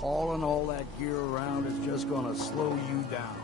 Hauling all that gear around is just gonna slow you down.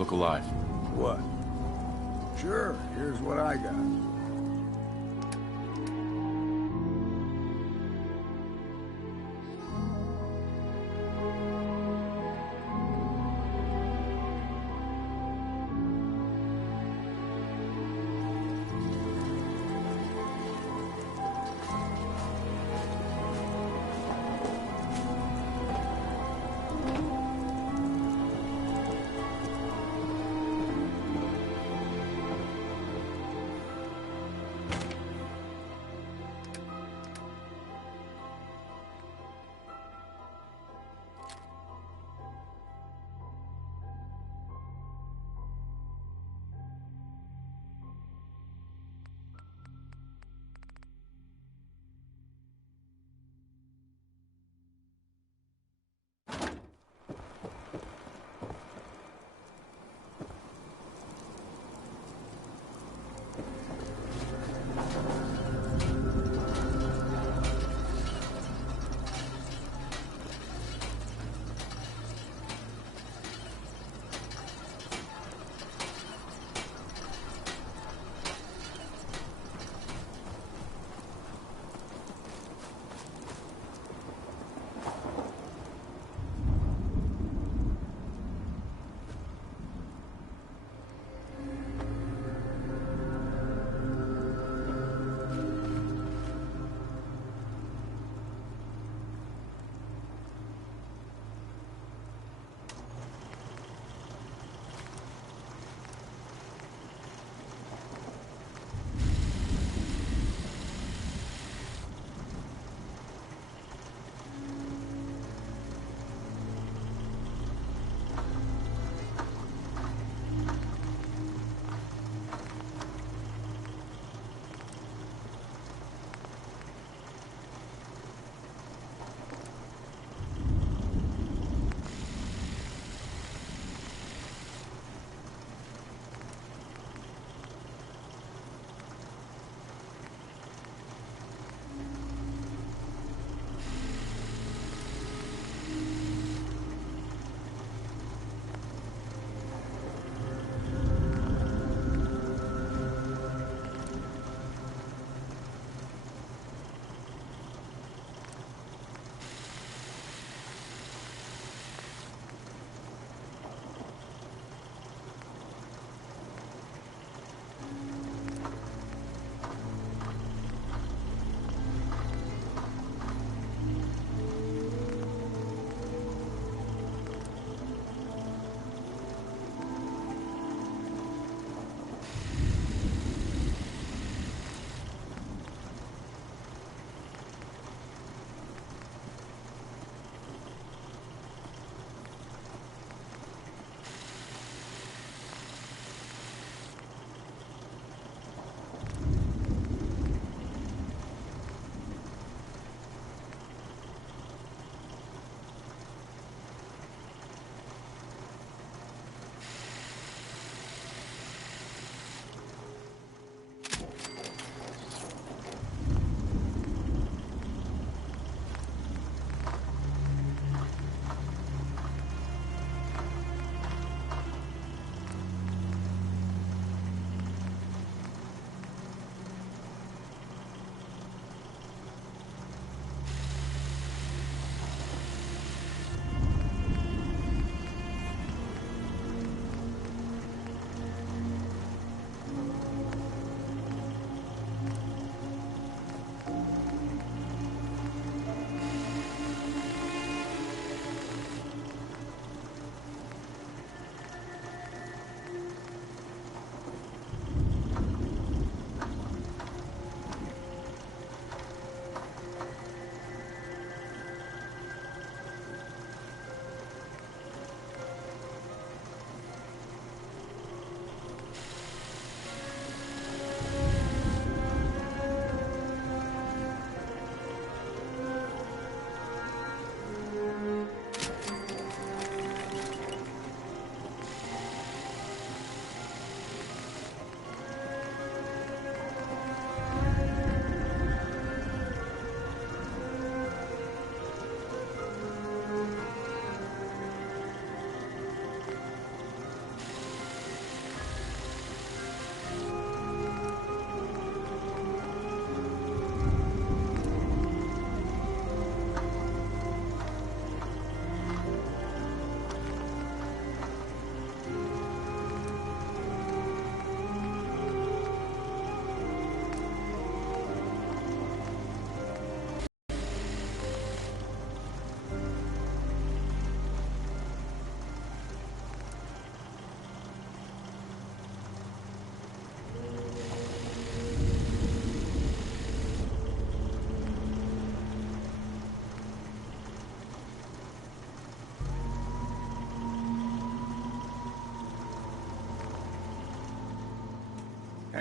look alive. What? Sure, here's what I got.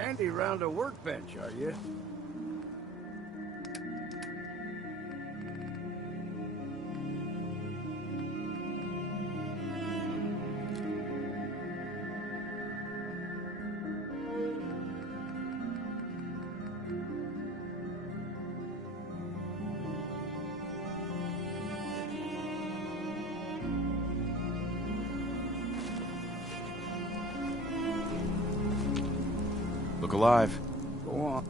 handy around a workbench, are you? Look alive. Go on.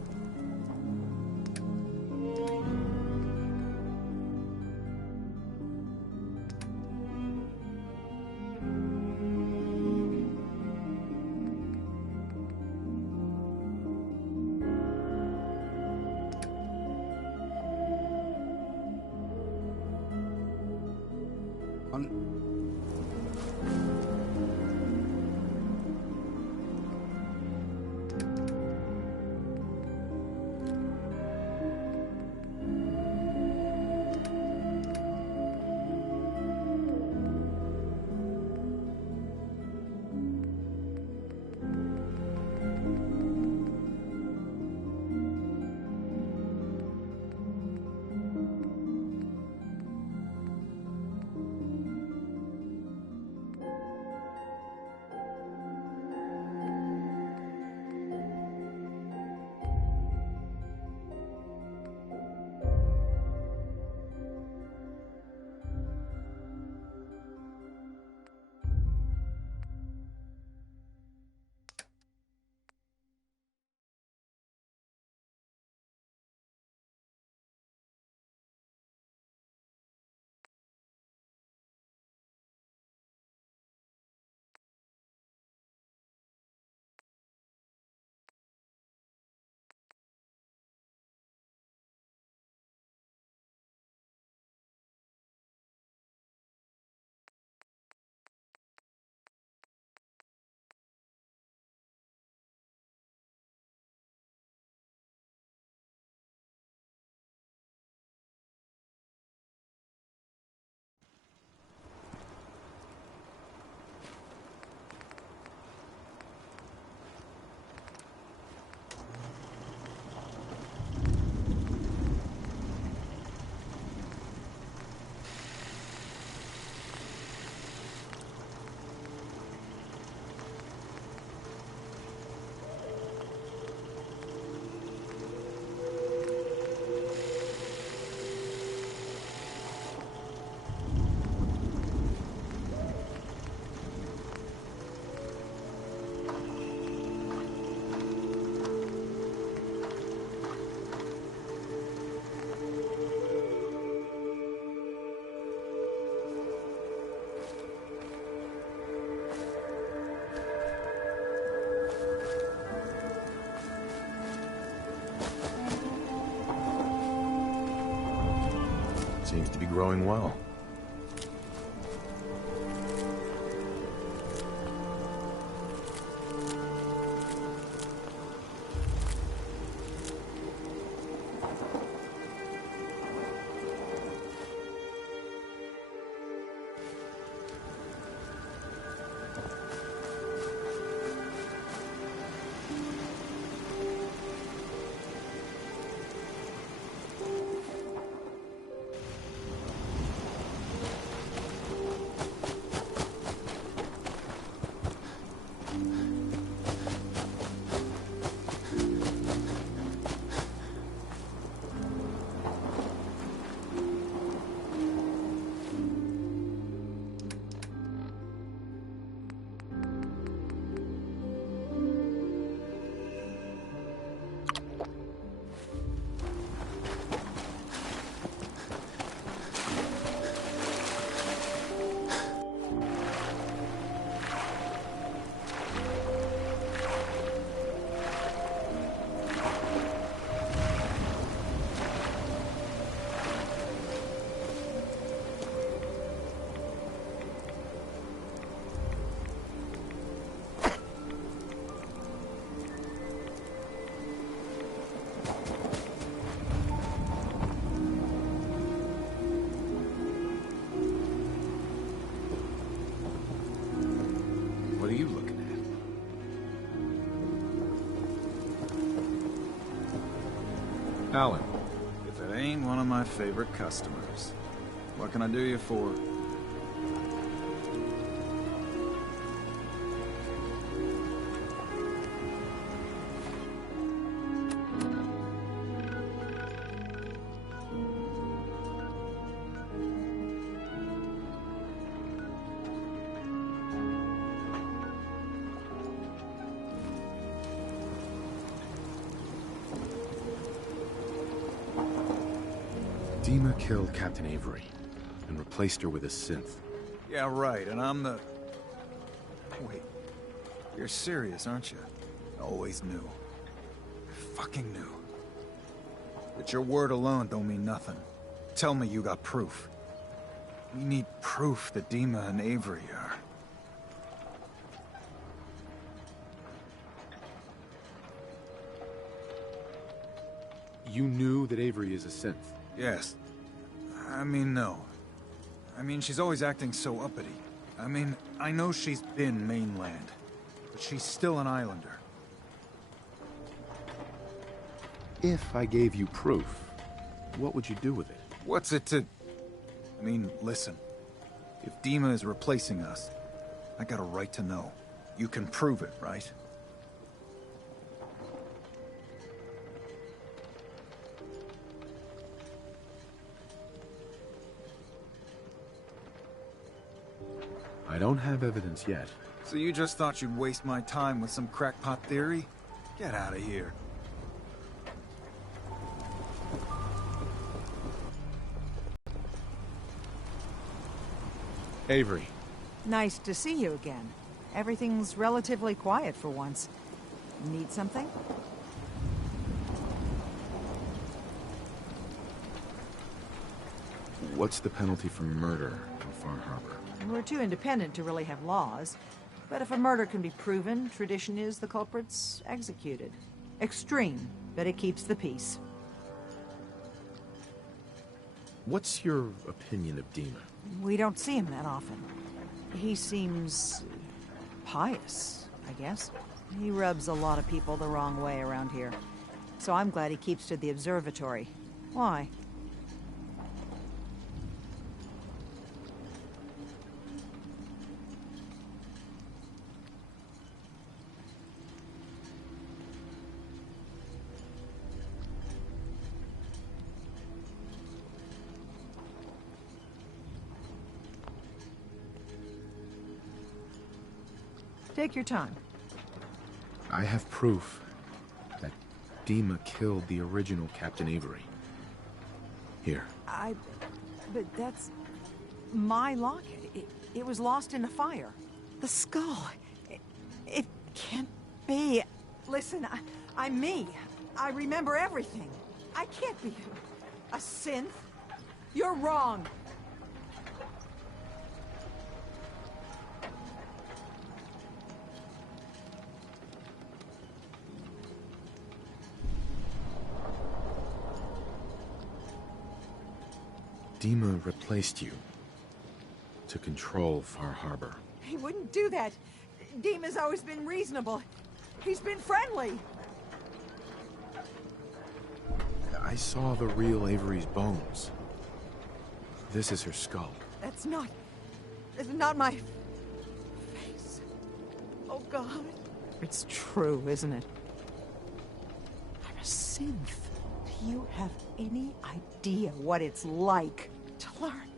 Seems to be growing well. Alan. If it ain't one of my favorite customers. What can I do you for? Dima killed Captain Avery and replaced her with a synth. Yeah, right, and I'm the... Wait. You're serious, aren't you? I always knew. I fucking knew. But your word alone don't mean nothing. Tell me you got proof. We need proof that Dima and Avery are... You knew that Avery is a synth? Yes. I mean, no. I mean, she's always acting so uppity. I mean, I know she's been mainland, but she's still an islander. If I gave you proof, what would you do with it? What's it to... I mean, listen. If Dima is replacing us, I got a right to know. You can prove it, right? I don't have evidence yet. So you just thought you'd waste my time with some crackpot theory? Get out of here. Avery. Nice to see you again. Everything's relatively quiet for once. Need something? What's the penalty for murder in Far Harbor? We're too independent to really have laws. But if a murder can be proven, tradition is the culprit's executed. Extreme, but it keeps the peace. What's your opinion of Dima? We don't see him that often. He seems... pious, I guess. He rubs a lot of people the wrong way around here. So I'm glad he keeps to the observatory. Why? Take your time. I have proof that Dima killed the original Captain Avery. Here. But that's... my locket. It was lost in a fire. The skull. It can't be. Listen, I'm me. I remember everything. I can't be a synth. You're wrong. Dima replaced you to control Far Harbor. He wouldn't do that. Dima's always been reasonable. He's been friendly. I saw the real Avery's bones. This is her skull. That's not my face. Oh, God. It's true, isn't it? I'm a synth. Do you have any idea what it's like to learn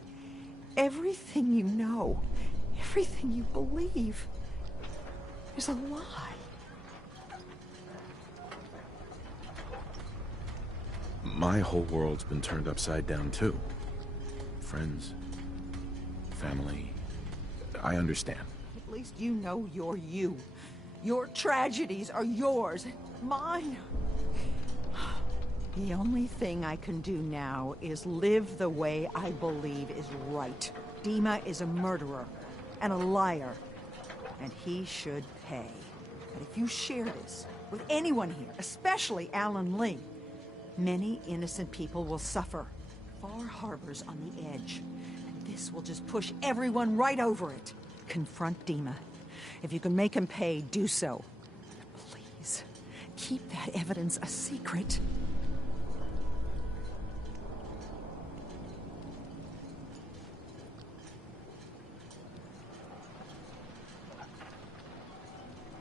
everything you know, everything you believe is a lie? My whole world's been turned upside down, too. Friends, family, I understand. At least you know you're you. Your tragedies are yours, mine. The only thing I can do now is live the way I believe is right. Dima is a murderer and a liar, and he should pay. But if you share this with anyone here, especially Alan Lee, many innocent people will suffer. Far Harbor's on the edge, and this will just push everyone right over it. Confront Dima. If you can make him pay, do so. But please, keep that evidence a secret.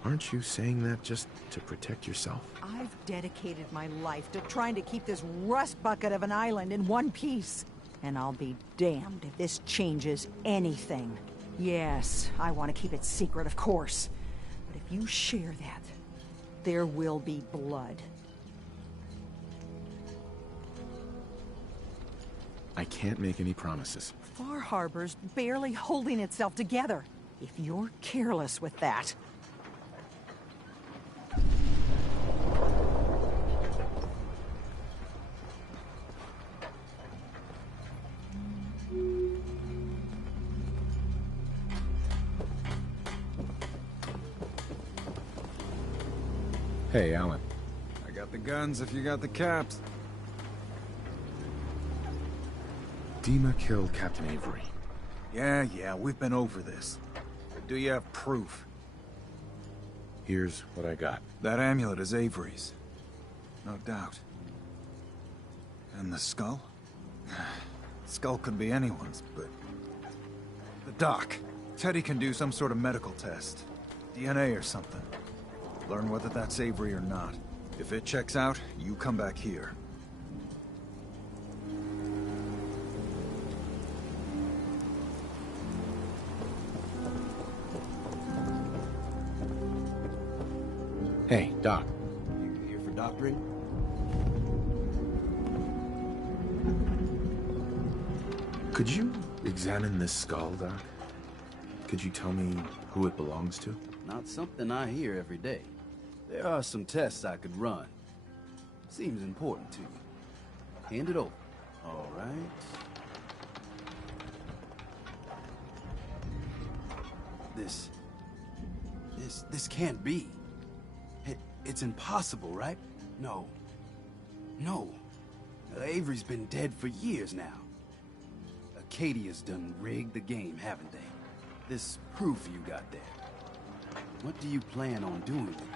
Aren't you saying that just to protect yourself? I've dedicated my life to trying to keep this rust bucket of an island in one piece. And I'll be damned if this changes anything. Yes, I want to keep it secret, of course. But if you share that, there will be blood. I can't make any promises. Far Harbor's barely holding itself together. If you're careless with that... Hey, Alan. I got the guns if you got the caps. Dima killed Captain Avery. Yeah, we've been over this. But do you have proof? Here's what I got. That amulet is Avery's. No doubt. And the skull? Skull could be anyone's, but... The doc. Teddy can do some sort of medical test. DNA or something. Learn whether that's Avery or not. If it checks out, you come back here. Hey, Doc. You here for doctoring? Could you examine this skull, Doc? Could you tell me who it belongs to? Not something I hear every day. There are some tests I could run. Seems important to you. Hand it over. All right. This can't be. It's impossible, right? No. Avery's been dead for years now. Acadia's done rigged the game, haven't they? This proof you got there. What do you plan on doing with it?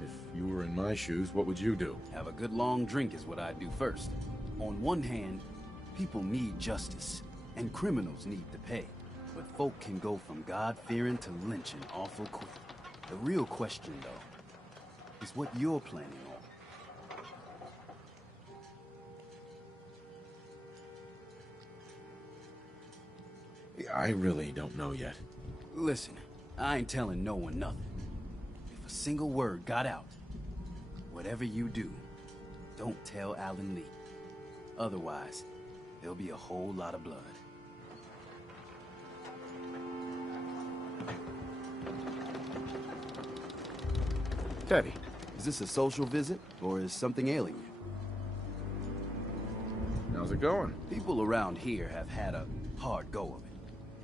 If you were in my shoes, what would you do? Have a good long drink is what I'd do first. On one hand, people need justice, and criminals need to pay. But folk can go from God-fearing to lynching awful quick. The real question, though, is what you're planning on. I really don't know yet. Listen, I ain't telling no one nothing. If a single word got out, whatever you do, don't tell Alan Lee. Otherwise, there'll be a whole lot of blood. Teddy. Is this a social visit, or is something ailing you? How's it going? People around here have had a hard go of it,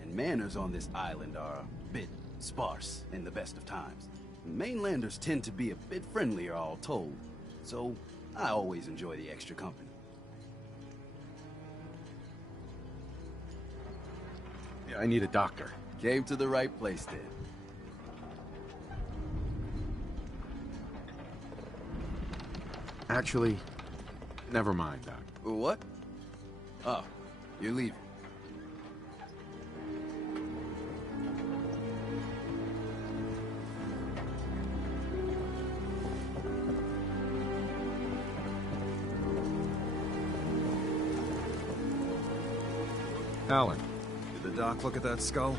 and manners on this island are a bit sparse in the best of times. Mainlanders tend to be a bit friendlier, all told, so I always enjoy the extra company. I need a doctor. Came to the right place then. Actually, never mind, Doc. What? Oh, you're leaving. Alan. Did the doc look at that skull?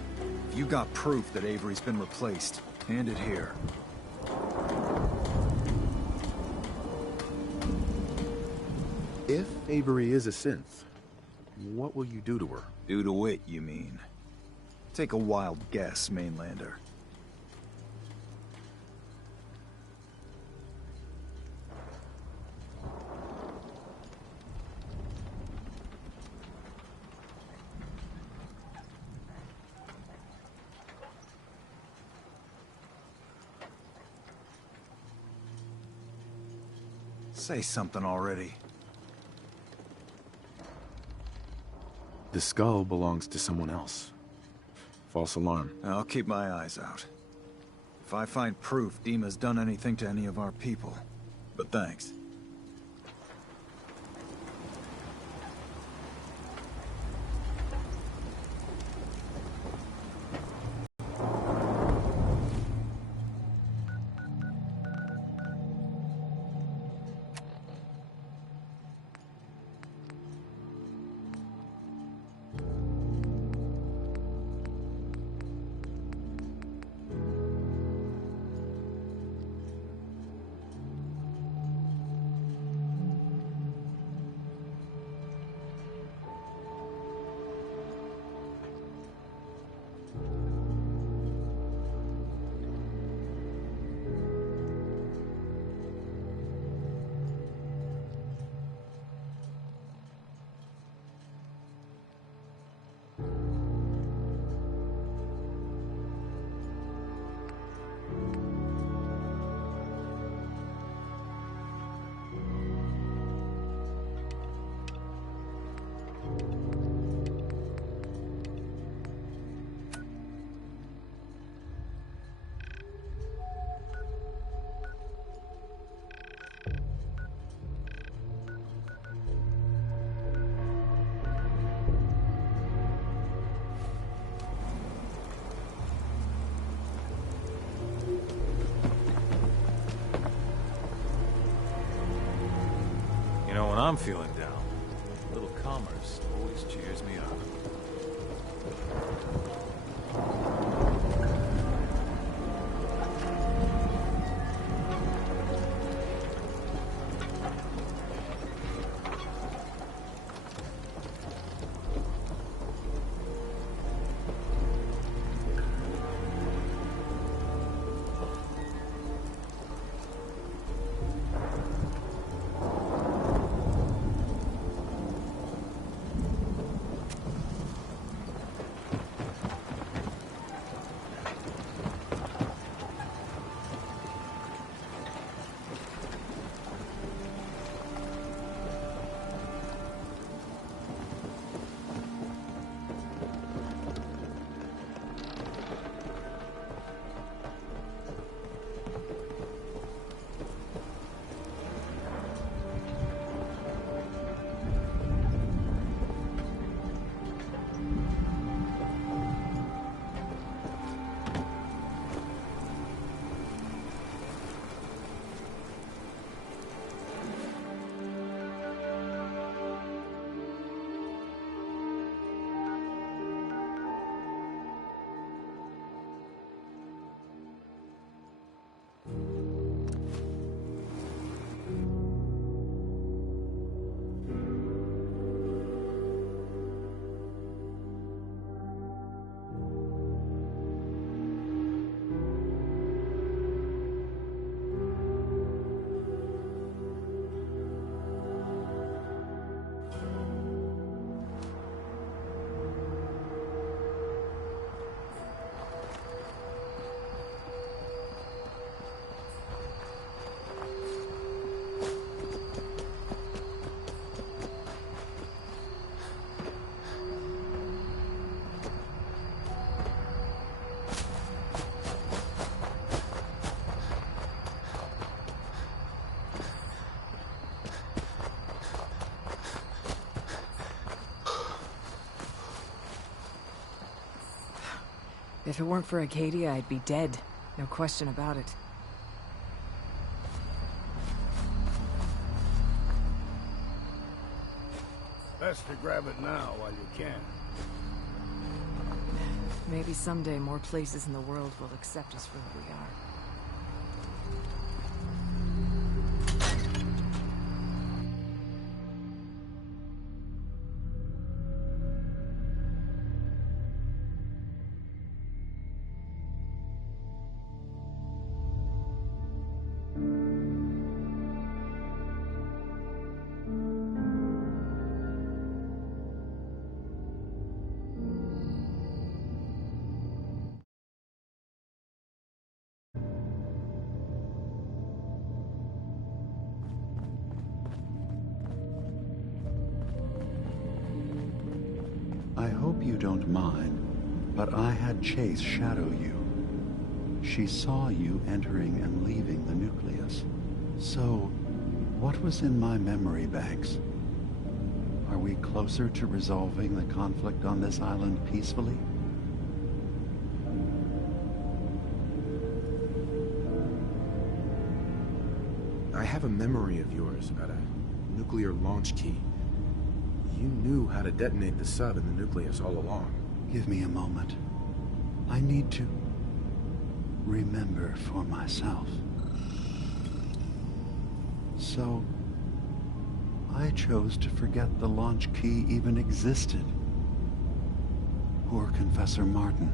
If you got proof that Avery's been replaced, hand it here. If Avery is a synth, what will you do to her? Do to it, you mean? Take a wild guess, Mainlander. Say something already. The skull belongs to someone else. False alarm. I'll keep my eyes out. If I find proof Dima's done anything to any of our people. But thanks. I'm feeling down, a little commerce always cheers me up. If it weren't for Acadia, I'd be dead. No question about it. Best to grab it now while you can. Maybe someday more places in the world will accept us for who we are. I hope you don't mind, but I had Chase shadow you. She saw you entering and leaving the nucleus. So, what was in my memory banks? Are we closer to resolving the conflict on this island peacefully? I have a memory of yours about a nuclear launch key. You knew how to detonate the sub in the nucleus all along. Give me a moment. I need to remember for myself. So, I chose to forget the launch key even existed. Poor Confessor Martin.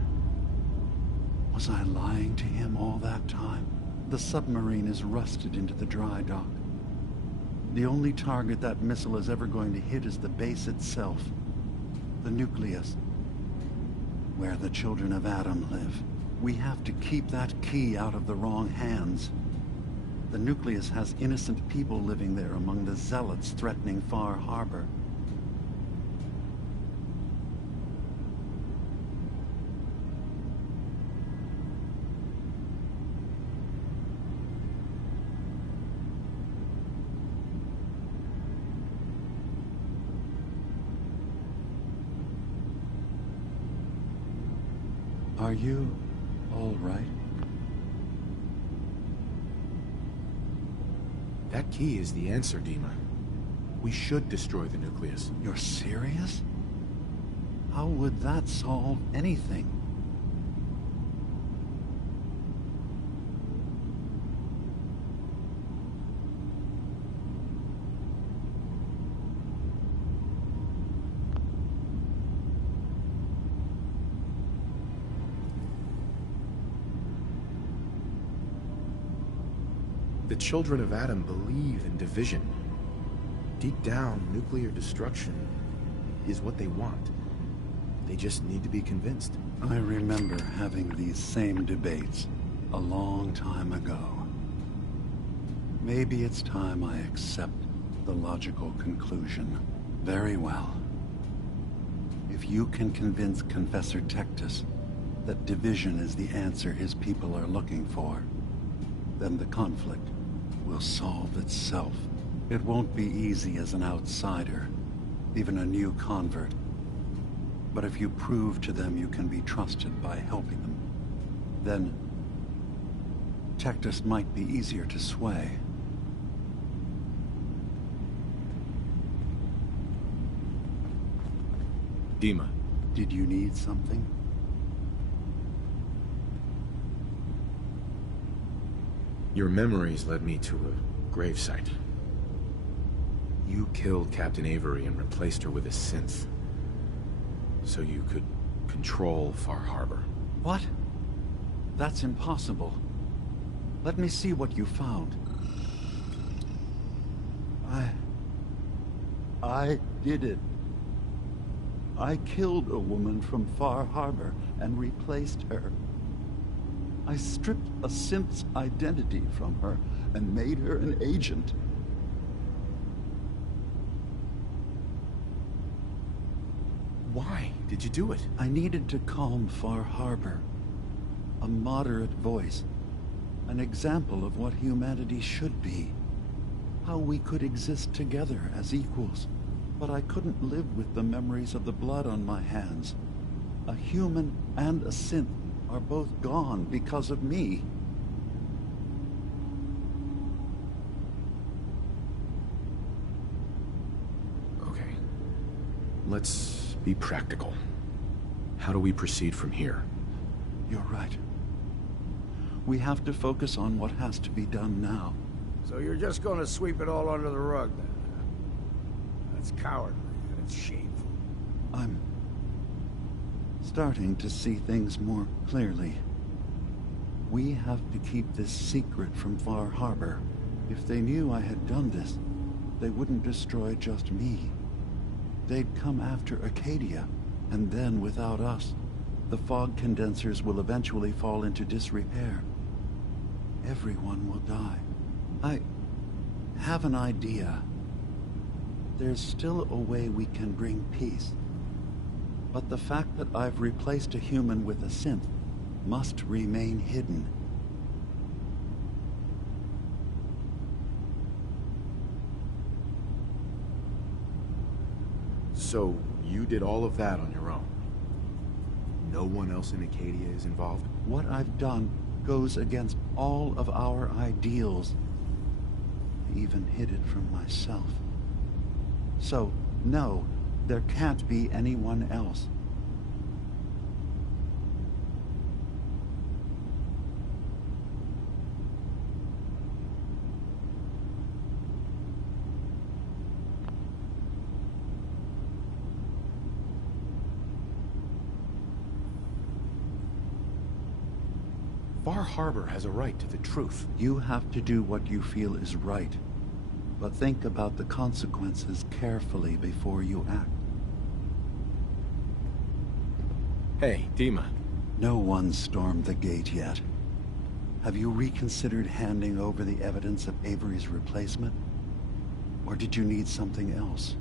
Was I lying to him all that time? The submarine is rusted into the dry dock. The only target that missile is ever going to hit is the base itself. The nucleus. Where the children of Adam live. We have to keep that key out of the wrong hands. The nucleus has innocent people living there among the zealots threatening Far Harbor. Are you all right? That key is the answer, Dima. We should destroy the nucleus. You're serious? How would that solve anything? The children of Adam believe in division. Deep down, nuclear destruction is what they want. They just need to be convinced. I remember having these same debates a long time ago. Maybe it's time I accept the logical conclusion. Very well. If you can convince Confessor Tectus that division is the answer his people are looking for, then the conflict will solve itself. It won't be easy as an outsider, even a new convert. But if you prove to them you can be trusted by helping them, then Tectus might be easier to sway. Dima. Did you need something? Your memories led me to a gravesite. You killed Captain Avery and replaced her with a synth, so you could control Far Harbor. What? That's impossible. Let me see what you found. I did it. I killed a woman from Far Harbor and replaced her. I stripped a synth's identity from her and made her an agent. Why did you do it? I needed to calm Far Harbor. A moderate voice. An example of what humanity should be. How we could exist together as equals. But I couldn't live with the memories of the blood on my hands. A human and a synth are both gone because of me. Okay. Let's be practical. How do we proceed from here? You're right. We have to focus on what has to be done now. So you're just gonna sweep it all under the rug, then? That's cowardly, and it's shameful. I'm starting to see things more clearly. We have to keep this secret from Far Harbor. If they knew I had done this, they wouldn't destroy just me. They'd come after Acadia, and then without us, the fog condensers will eventually fall into disrepair. Everyone will die. I have an idea. There's still a way we can bring peace. But the fact that I've replaced a human with a synth must remain hidden. So, you did all of that on your own? No one else in Acadia is involved? What I've done goes against all of our ideals. I even hid it from myself. So, no, there can't be anyone else. Far Harbor has a right to the truth. You have to do what you feel is right. But think about the consequences carefully before you act. Hey, Dima. No one stormed the gate yet. Have you reconsidered handing over the evidence of Avery's replacement? Or did you need something else?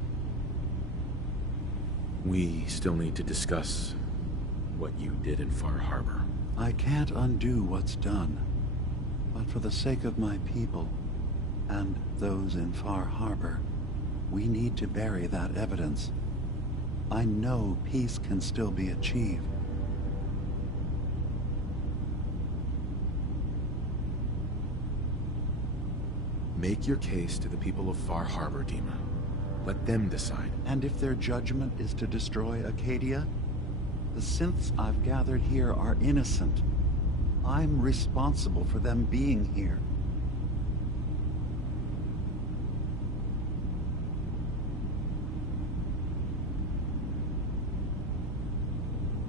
We still need to discuss what you did in Far Harbor. I can't undo what's done. But for the sake of my people, and those in Far Harbor, we need to bury that evidence. I know peace can still be achieved. Make your case to the people of Far Harbor, Dima. Let them decide. And if their judgment is to destroy Acadia, the synths I've gathered here are innocent. I'm responsible for them being here.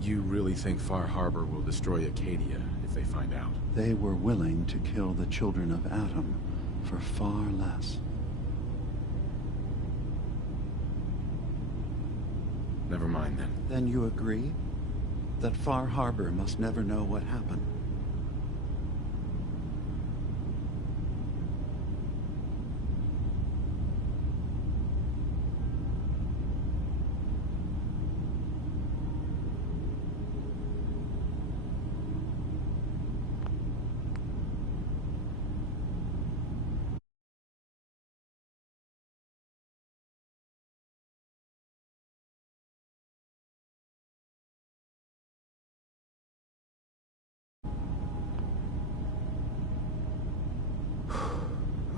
You really think Far Harbor will destroy Acadia if they find out? They were willing to kill the children of Atom for far less. Never mind then. Then you agree that Far Harbor must never know what happened?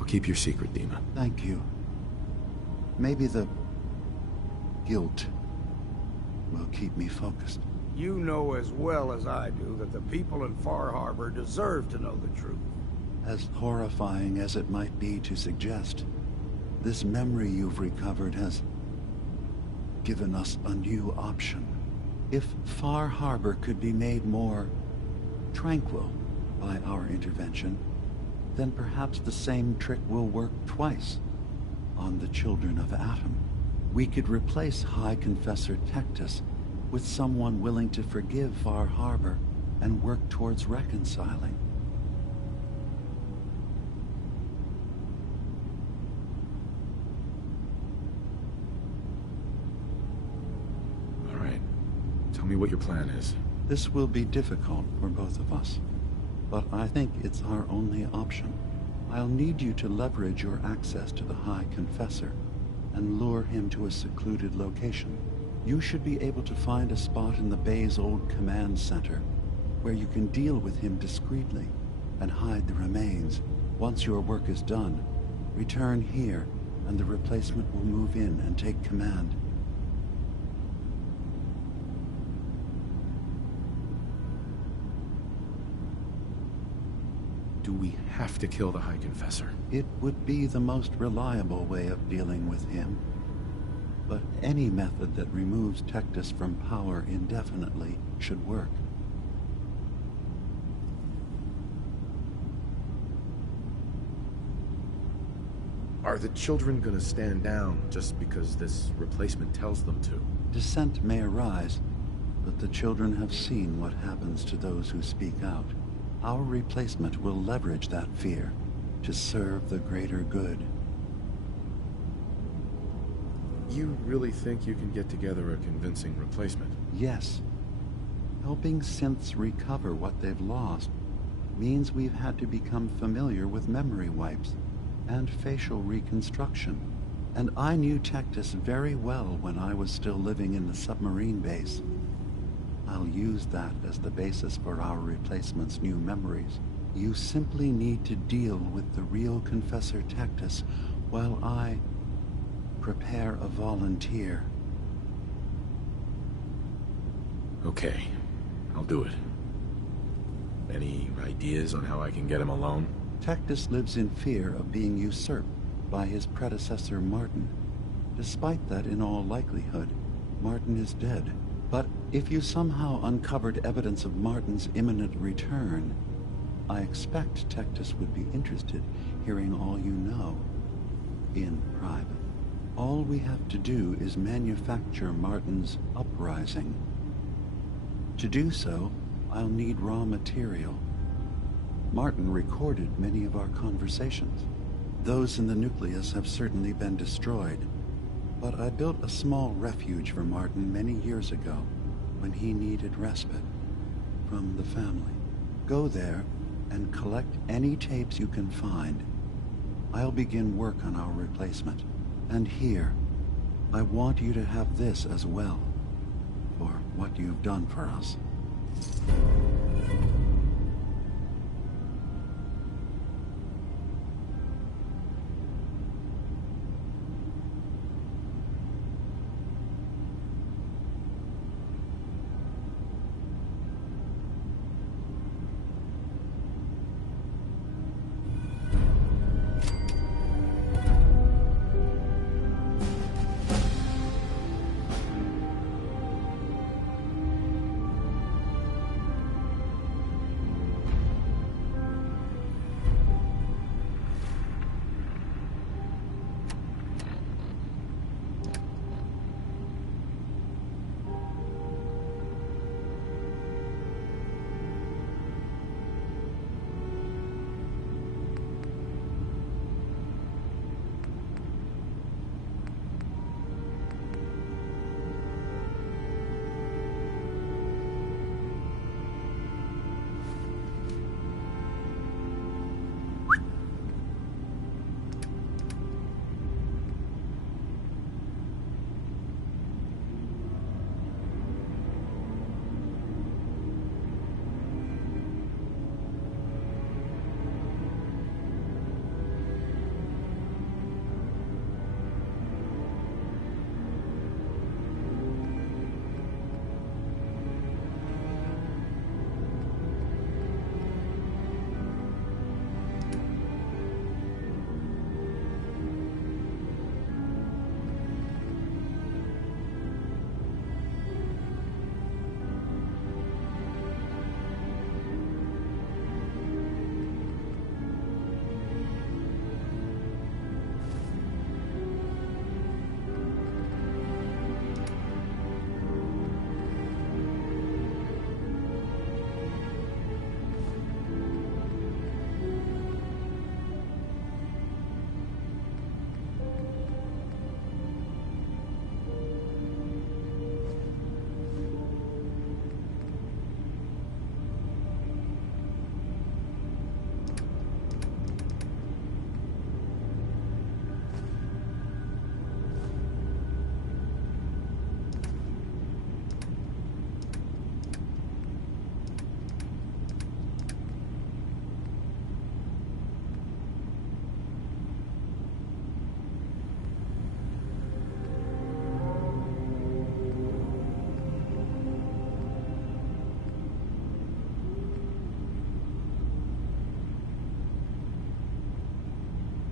Keep your secret, Dima. Thank you. Maybe the guilt will keep me focused. You know as well as I do that the people in Far Harbor deserve to know the truth. As horrifying as it might be to suggest, this memory you've recovered has given us a new option. If Far Harbor could be made more tranquil by our intervention, then perhaps the same trick will work twice on the children of Atom. We could replace High Confessor Tectus with someone willing to forgive Far Harbor and work towards reconciling. All right. Tell me what your plan is. This will be difficult for both of us, but I think it's our only option. I'll need you to leverage your access to the High Confessor and lure him to a secluded location. You should be able to find a spot in the Bay's old command center where you can deal with him discreetly and hide the remains. Once your work is done, return here and the replacement will move in and take command. Do we have to kill the High Confessor? It would be the most reliable way of dealing with him. But any method that removes Tectus from power indefinitely should work. Are the children gonna stand down just because this replacement tells them to? Dissent may arise, but the children have seen what happens to those who speak out. Our replacement will leverage that fear to serve the greater good. You really think you can get together a convincing replacement? Yes. Helping synths recover what they've lost means we've had to become familiar with memory wipes and facial reconstruction. And I knew Tectus very well when I was still living in the submarine base. I'll use that as the basis for our replacement's new memories. You simply need to deal with the real Confessor Tectus while I prepare a volunteer. Okay, I'll do it. Any ideas on how I can get him alone? Tectus lives in fear of being usurped by his predecessor Martin. Despite that, in all likelihood, Martin is dead. But if you somehow uncovered evidence of Martin's imminent return, I expect Tectus would be interested hearing all you know in private. All we have to do is manufacture Martin's uprising. To do so, I'll need raw material. Martin recorded many of our conversations. Those in the nucleus have certainly been destroyed, but I built a small refuge for Martin many years ago when he needed respite from the family. Go there and collect any tapes you can find. I'll begin work on our replacement. And here, I want you to have this as well, for what you've done for us.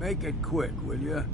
Make it quick, will you?